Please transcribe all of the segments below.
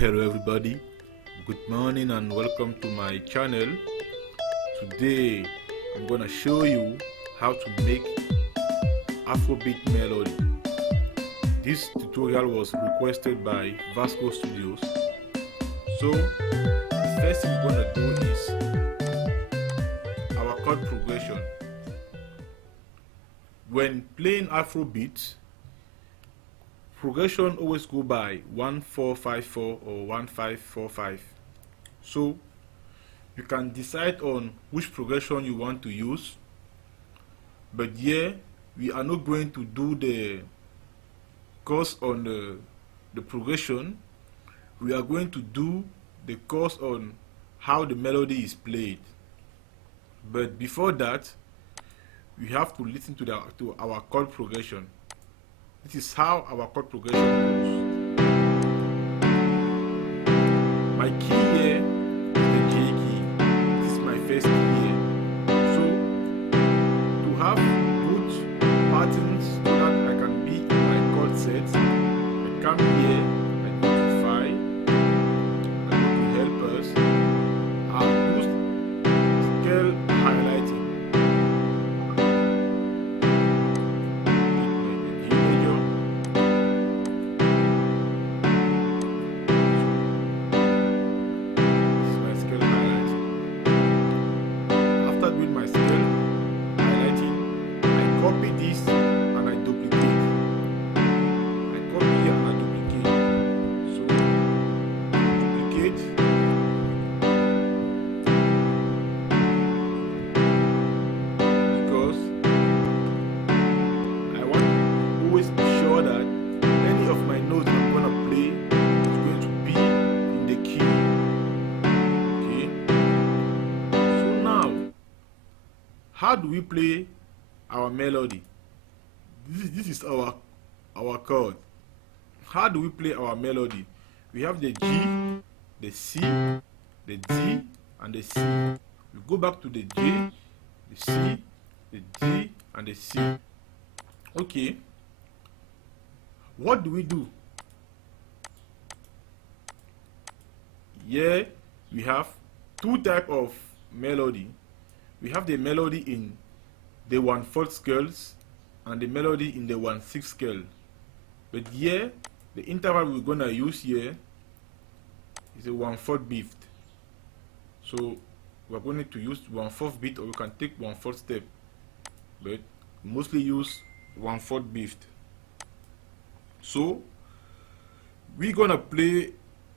Hello everybody, good morning and welcome to my channel. Today I'm gonna show you how to make Afrobeat melody. This tutorial was requested by Vascostudio. So the first thing we're gonna do is our chord progression. When playing Afrobeat, progression always go by 1-4-5-4 or 1-5-4-5. So you can decide on which progression you want to use, but here we are not going to do the course on the progression. We are going to do the course on how the melody is played. But before that, we have to listen to our chord progression. This is how our chord progression goes. My key here is the J key. This is my first key here. So to have good patterns so that I can be in my chord sets, I come here, I go to 5, I go to helpers, and do scale highlighting. How do we play our melody? This is our chord. How do we play our melody? We have the G, the C, the D, and the C. We go back to the J, the C, the D, and the C. Okay. What do we do? Here we have two types of melody. We have the melody in the 1/4 scales and the melody in the 1/6 scale. But here, the interval we're gonna use here is a 1/4 beat. So we're going to use 1/4 beat, or we can take 1/4 step, but mostly use 1/4 beat. So we're gonna play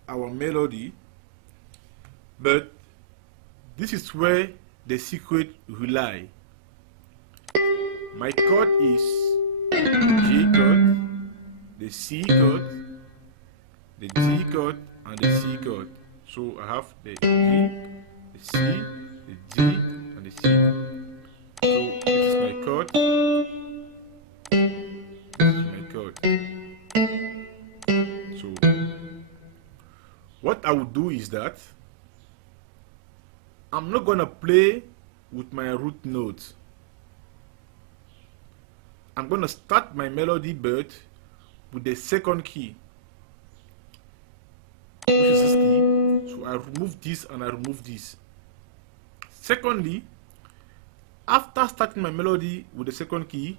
our melody, but this is where the secret will lie. My chord is the G chord, the C chord, the D chord, and the C chord. So I have the G, the C, the D, and the C. So this is my chord. This is my chord. So what I would do is that I'm not gonna play with my root notes. I'm gonna start my melody but with the second key, which is this key. So I remove this and I remove this. Secondly, after starting my melody with the second key,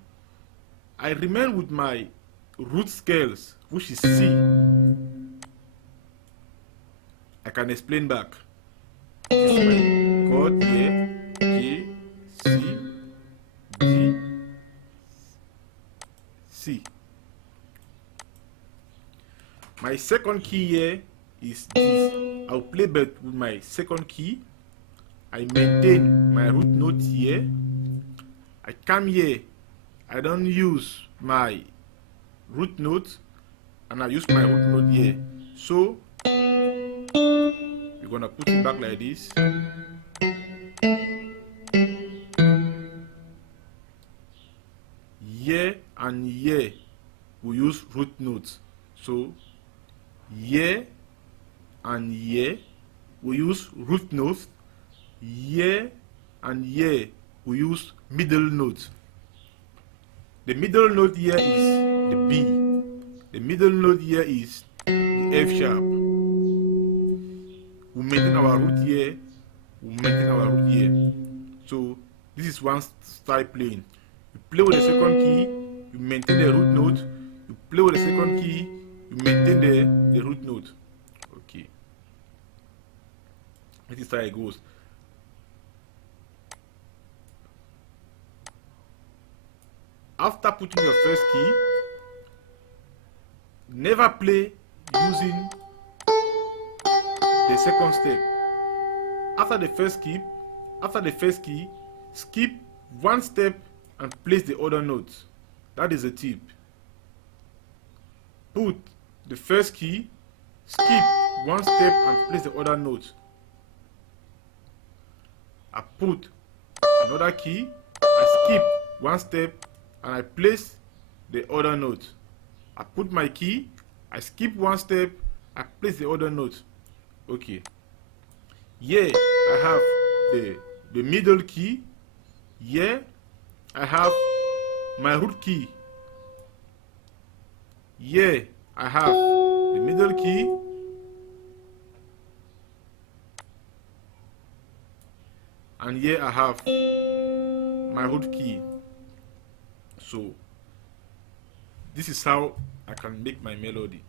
I remain with my root scales, which is C. I can explain back. This is my chord here, G, C, D, C. My second key here is this. I'll play but with my second key. I maintain my root note here. I come here. I don't use my root note, and I use my root note here. So we're gonna put it back like this. Here and here we use root notes. So here and here we use root notes. Here and here we use middle notes. The middle note here is the B. The middle note here is the F sharp. we maintain our root here, we maintain our root here. So this is one style playing. You play with the second key, you maintain the root note. You play with the second key, you maintain the root note. Okay. This is how it goes. After putting your first key, never play using the second step. After the first key, skip one step and place the other note. That is a tip. Put the first key, skip one step and place the other note. I put another key, I skip one step and I place the other note. I put my key, I skip one step, I place the other note. Okay. Here I have the middle key. Here I have my root key. Here I have the middle key. And here I have my root key. So this is how I can make my melody.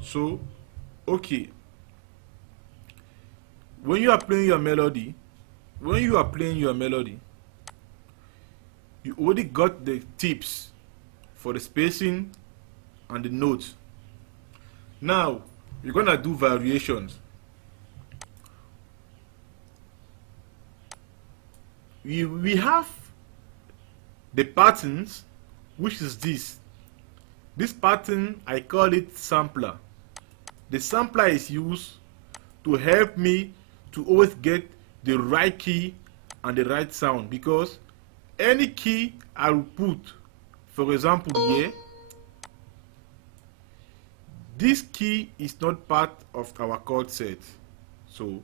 So, okay. When you are playing your melody, you already got the tips for the spacing and the notes. Now, we're gonna do variations. We have the patterns, which is this. This pattern, I call it sampler. The sampler is used to help me to always get the right key and the right sound, because any key I will put, for example here, this key is not part of our chord set. So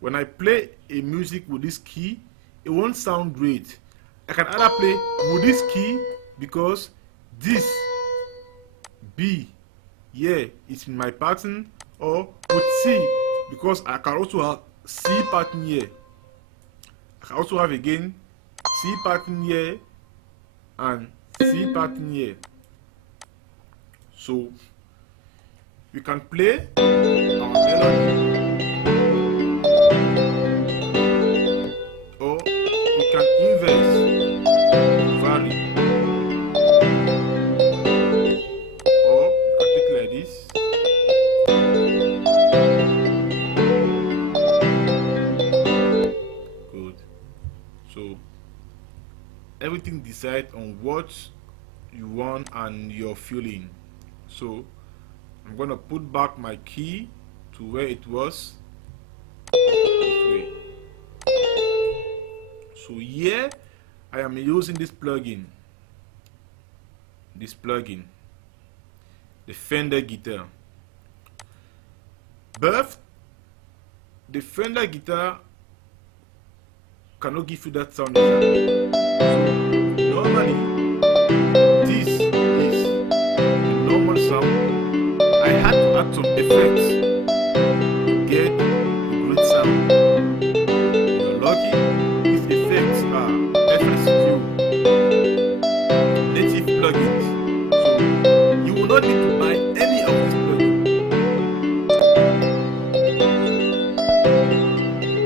when I play a music with this key, it won't sound great. I can either play with this key because this B here is in my pattern, or with C because I can also have C pattern here. I can also have again C pattern here and C pattern here. So we can play our melody, or we can inverse, vary, or we can take like this. Good. So everything decides on what you want and your feeling. So I'm gonna put back my key to where it was, this way. So here I am using this plugin, the Fender guitar. But the Fender guitar cannot give you that sound exactly. So normally this is the normal sound. I had to add some effects to get a great sound. You're lucky, these effects are Studio native plugins. So you will not need to buy any of these plugins.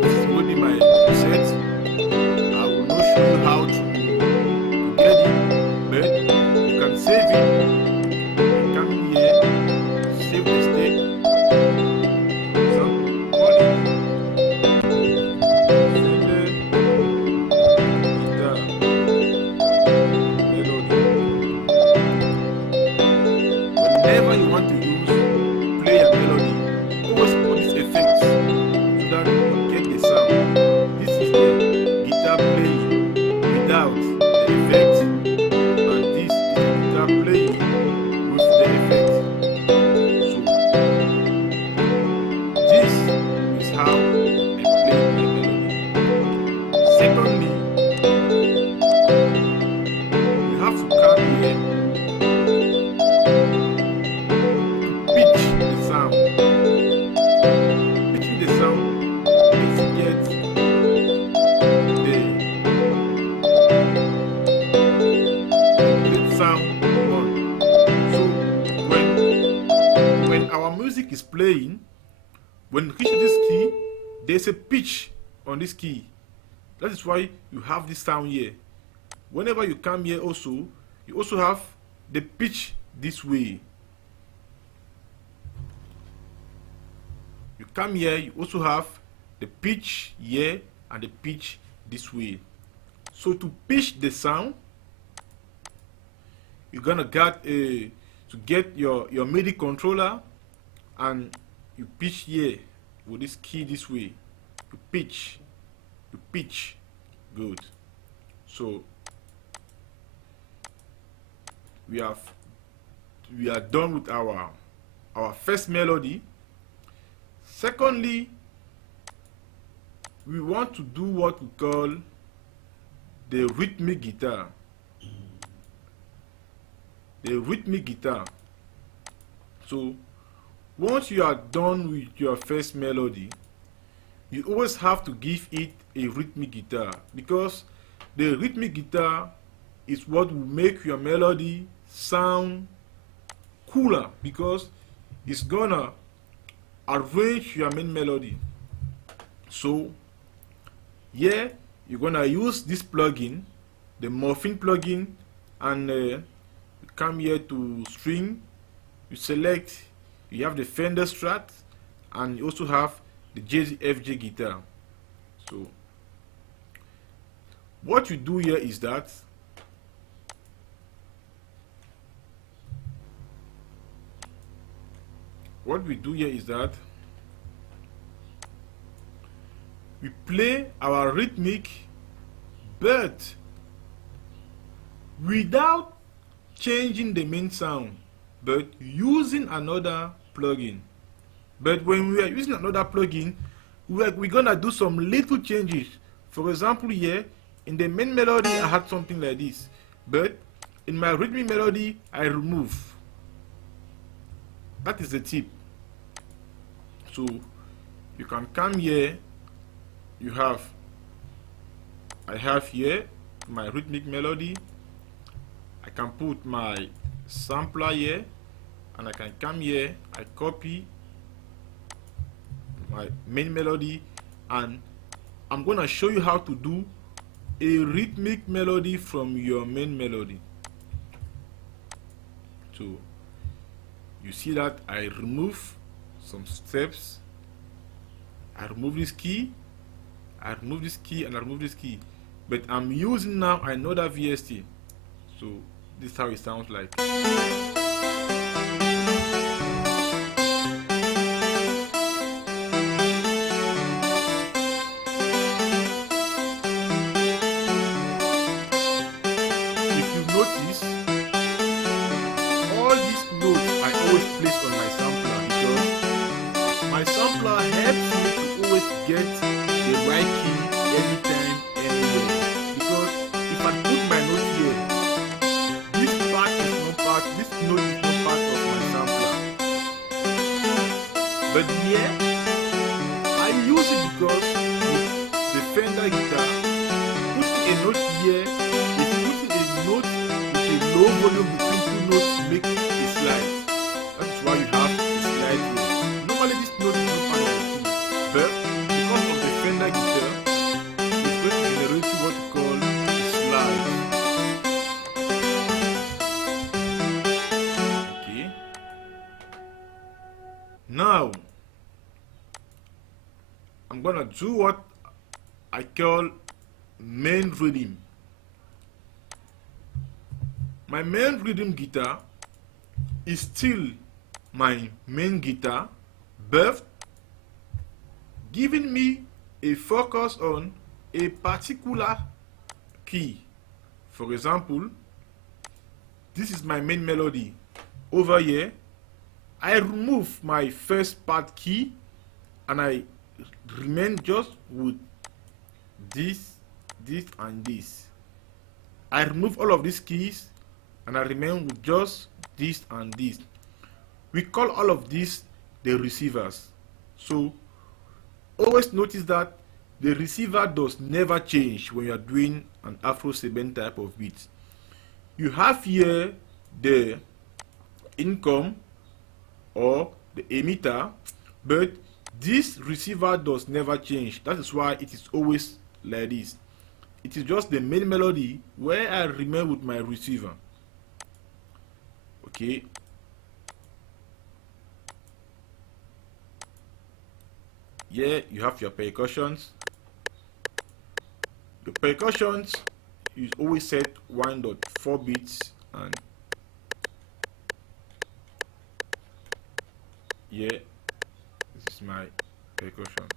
This is only my preset. I will not show you how to get it, but you can save it. Come in here, save the state, playing, when it reaches this key, there's a pitch on this key. That is why you have this sound here. Whenever you come here also, you also have the pitch this way. You come here, you also have the pitch here and the pitch this way. So to pitch the sound, you're gonna get your MIDI controller, and you pitch here with this key this way. You pitch, good. So we are done with our first melody. Secondly, we want to do what we call the rhythmic guitar. The rhythmic guitar. So once you are done with your first melody, you always have to give it a rhythmic guitar, because the rhythmic guitar is what will make your melody sound cooler, because it's gonna arrange your main melody. So here you're gonna use this plugin, the morphine plugin, and you come here to string, you select, you have the Fender Strat, and you also have the JZFJ guitar. So what you do here is that we play our rhythmic, but without changing the main sound, but using another plugin. But when we are using another plugin, we're gonna do some little changes. For example, here in the main melody I had something like this, but in my rhythmic melody I remove. That is the tip. So you can come here, I have here my rhythmic melody, I can put my sampler here, and I can come here, I copy my main melody, and I'm gonna show you how to do a rhythmic melody from your main melody. So you see that I remove some steps, I remove this key, I remove this key, and I remove this key, but I'm using now another VST. So this is how it sounds like. Get the right key anytime, anywhere. Because if I put my note here, this part is not part, this note is not part of my sampler. But here, I use it because with the Fender guitar, putting a note here is putting a note with a low volume between two notes to make a slide. That is why you have a slide here. Normally this note is not part of the key, but Fender guitar is going to generate what we call a slide. Okay. Now I'm gonna do what I call main rhythm. My main rhythm guitar is still my main guitar, but giving me a focus on a particular key. For example, this is my main melody. Over here, I remove my first part key and I remain just with this, and this. I remove all of these keys and I remain with just this and this. We call all of these the receivers. So always notice that the receiver does never change when you are doing an Afro 7 type of beat. You have here the income or the emitter, but this receiver does never change. That is why it is always like this. It is just the main melody where I remain with my receiver. Okay. Here you have your percussions. The percussions is always set 1.4 beats, and here this is my percussions.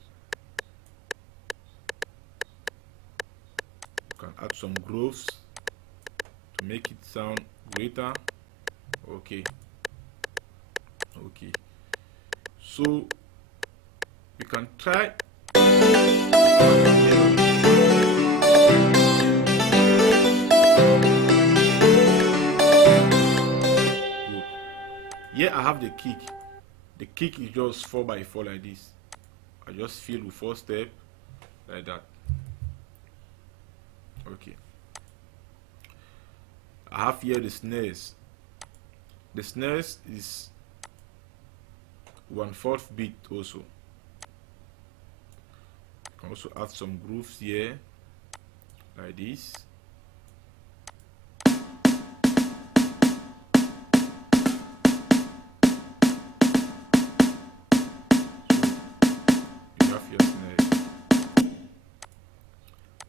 You can add some grooves to make it sound greater. Okay, so we can try. Here I have the kick. The kick is just 4x4 like this. I just fill with 4 steps like that. Okay. I have here the snares. The snares is 1/4 beat also. You can also add some grooves here like this.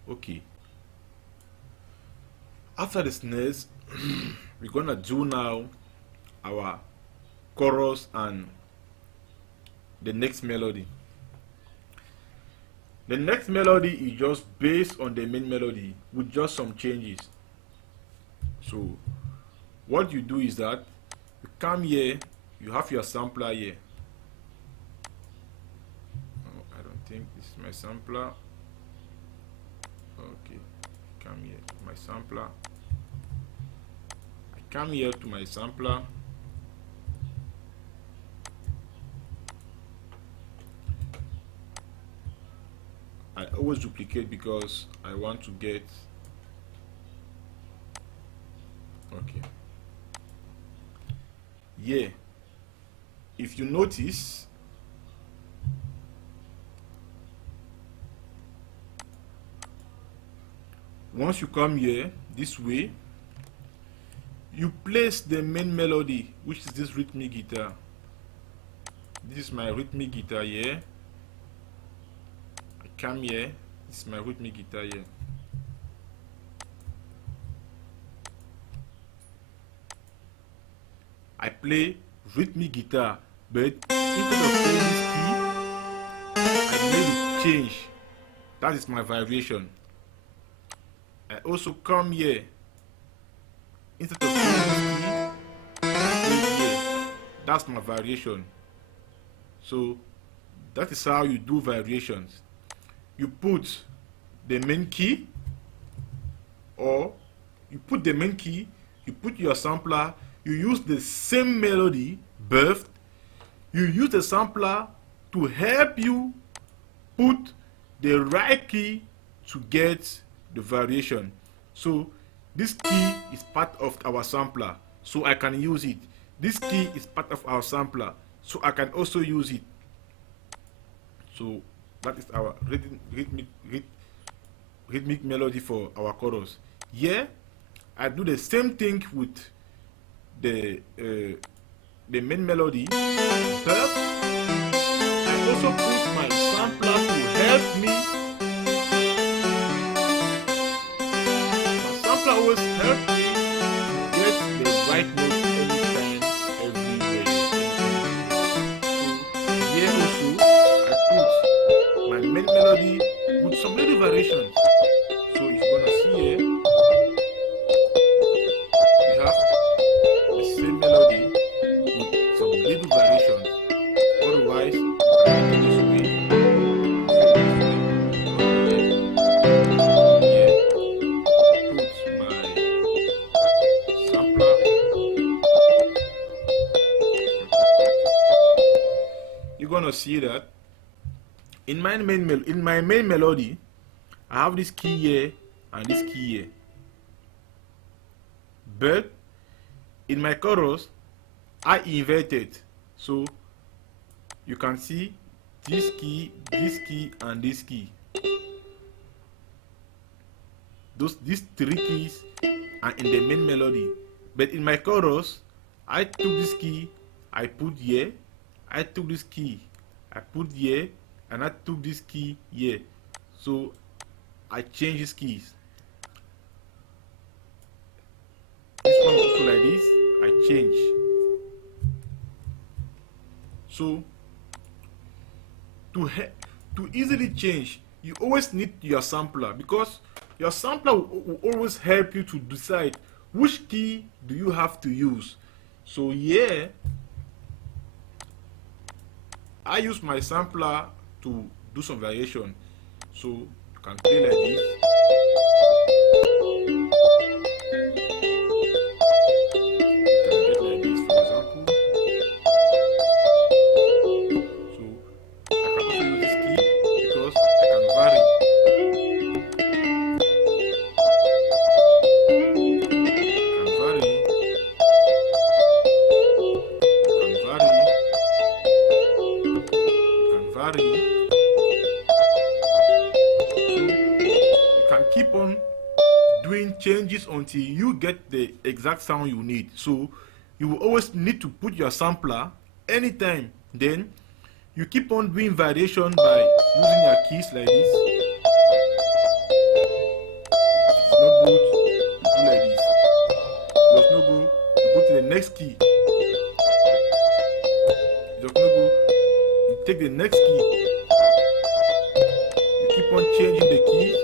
Okay. After the snares, we're gonna do now our chorus and the next melody. The next melody is just based on the main melody with just some changes. So what you do is that you come here, you have your sampler here. Oh, I don't think this is my sampler. Okay, come here, my sampler. I come here to my sampler. I always duplicate because I want to get. Okay. Yeah. If you notice, once you come here this way, you place the main melody, which is this rhythmic guitar. This is my rhythmic guitar here. I come here, this is my rhythmic guitar here. I play rhythmic guitar, but instead of playing this key, I made it change. That is my variation. I also come here. Instead of playing this key, I play here. That's my variation. So that is how you do variations. You put the main key, or you put the main key, you put your sampler, you use the same melody, but you use the sampler to help you put the right key to get the variation. So this key is part of our sampler, so I can use it. This key is part of our sampler, so I can also use it. So that is our rhythmic melody for our chorus. Here I do the same thing with the main melody, but I also put my sampler to help me. My sampler always helps me to get the right note anytime, everywhere. So here also I put my main melody with some little variations. So you're gonna see here we have the same melody with some little variations. Otherwise, you can do this way. Here, put my sampler. You're gonna see that in my main melody, I have this key here and this key here. But in my chorus, I inverted. So you can see this key, and this key. These three keys are in the main melody, but in my chorus, I took this key, I put here, I took this key, I put here, and I took this key here. So I change these keys. This one also like this, I change. So to easily change, you always need your sampler, because your sampler will always help you to decide which key do you have to use. So yeah, I use my sampler to do some variation. So you can play like this. Keep on doing changes until you get the exact sound you need. So you will always need to put your sampler anytime. Then you keep on doing variation by using your keys like this. It's not good, you do like this. It's not good, you go to the next key. It's not good, you take the next key. You keep on changing the keys.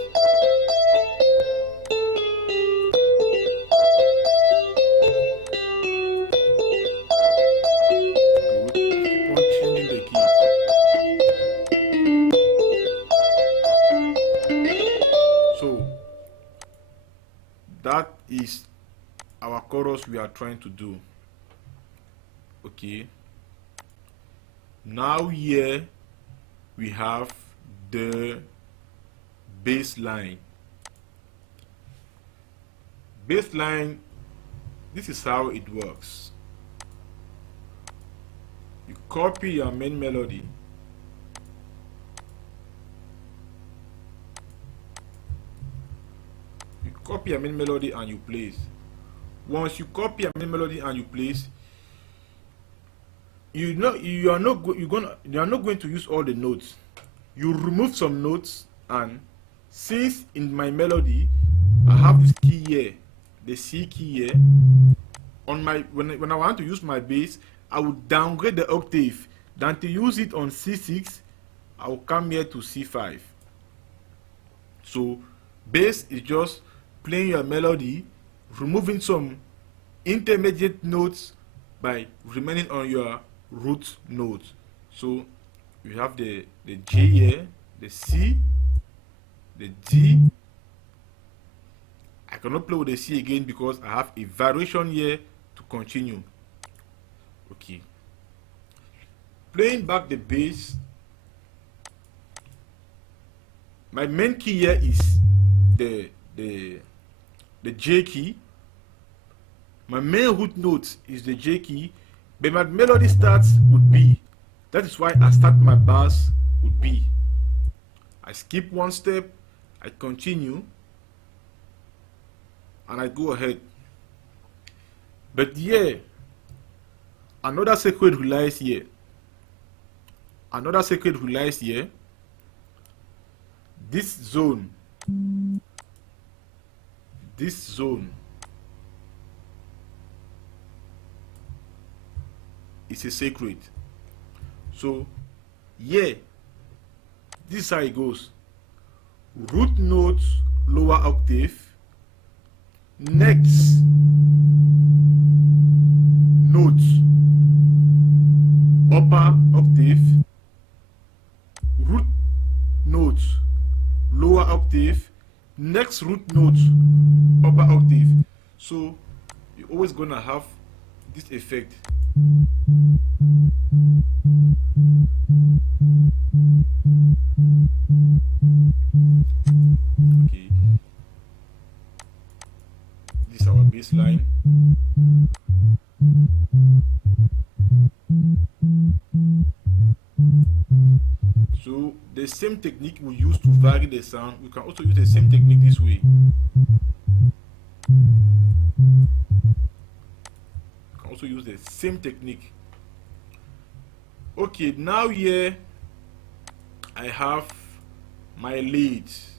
That is our chorus we are trying to do. Okay, now here we have the bassline. Bassline, this is how it works. You copy your main melody, copy your main melody and you place. Once you copy your main melody and you place, you are not going to use all the notes. You remove some notes, and since in my melody I have this key here, the C key here, on my when I want to use my bass, I will downgrade the octave. Than to use it on C6, I will come here to C5. So bass is just playing your melody, removing some intermediate notes by remaining on your root notes. So you have the G here, the C, the D. I cannot play with the C again because I have a variation here to continue. Okay. Playing back the bass, my main key here is the J key. My main root note is the J key, but my melody starts with B. That is why I start my bass with B. I skip one step, I continue, and I go ahead. But yeah, another secret relies here. Another secret relies here. This zone is a secret. So yeah, this is how it goes. Root note, lower octave, next note, upper octave, root note, lower octave, next root note, upper octave. So you're always gonna have this effect. Okay, this is our bass line. same technique we use to vary the sound, we can also use the same technique this way. We can also use the same technique. Okay, now here I have my leads.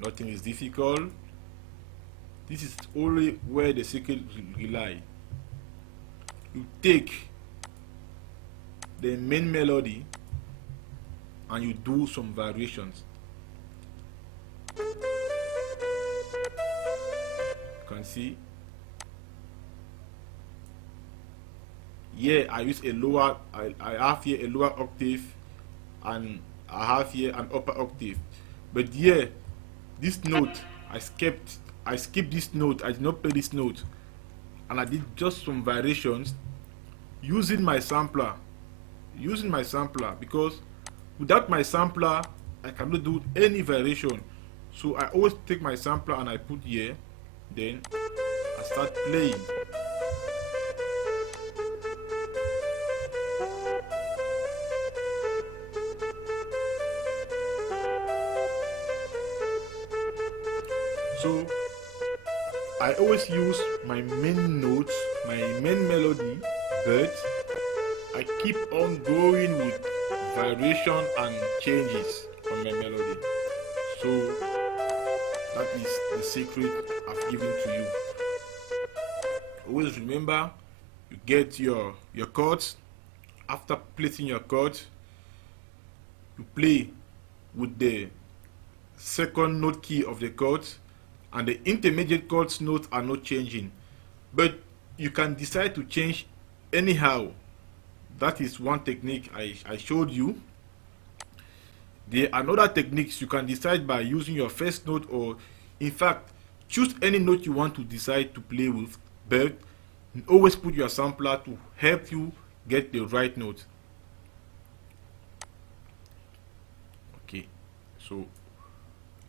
Nothing is difficult. This is only where the secret lie. You take the main melody and you do some variations. You can see here I use a lower, I have here a lower octave, and I have here an upper octave. But here, this note, I skipped this note, I did not play this note, and I did just some variations using my sampler. Because without my sampler, I cannot do any variation. So I always take my sampler and I put here, then I start playing. So I always use my main notes, my main melody, but I keep on going with variation and changes on my melody. So that is the secret I've given to you. Always remember, you get your chords. After placing your chords, you play with the second note key of the chords, and the intermediate chords notes are not changing, but you can decide to change anyhow. That is one technique I showed you. There are other techniques you can decide by using your first note, or in fact choose any note you want to decide to play with, but always put your sampler to help you get the right note. Okay, so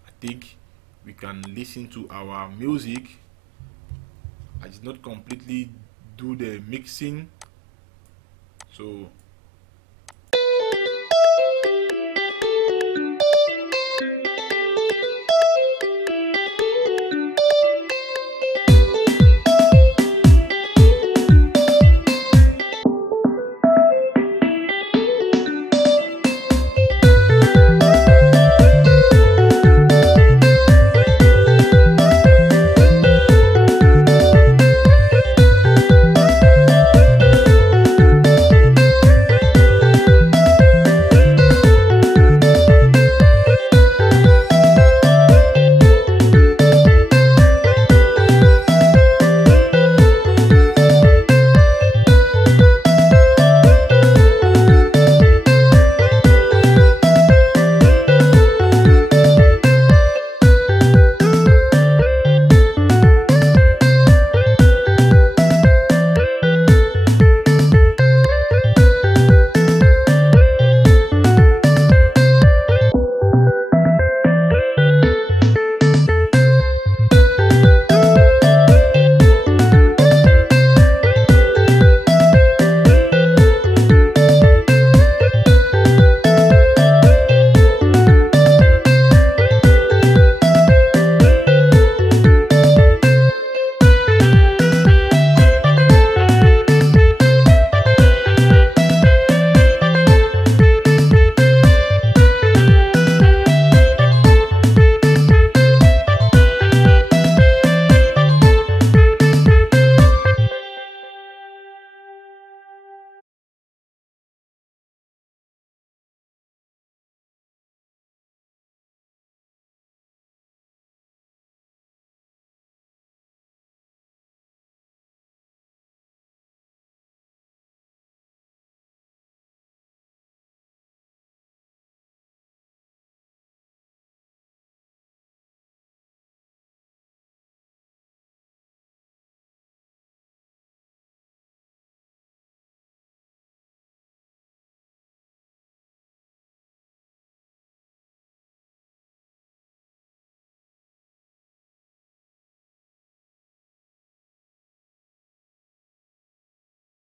I think we can listen to our music. I did not completely do the mixing, so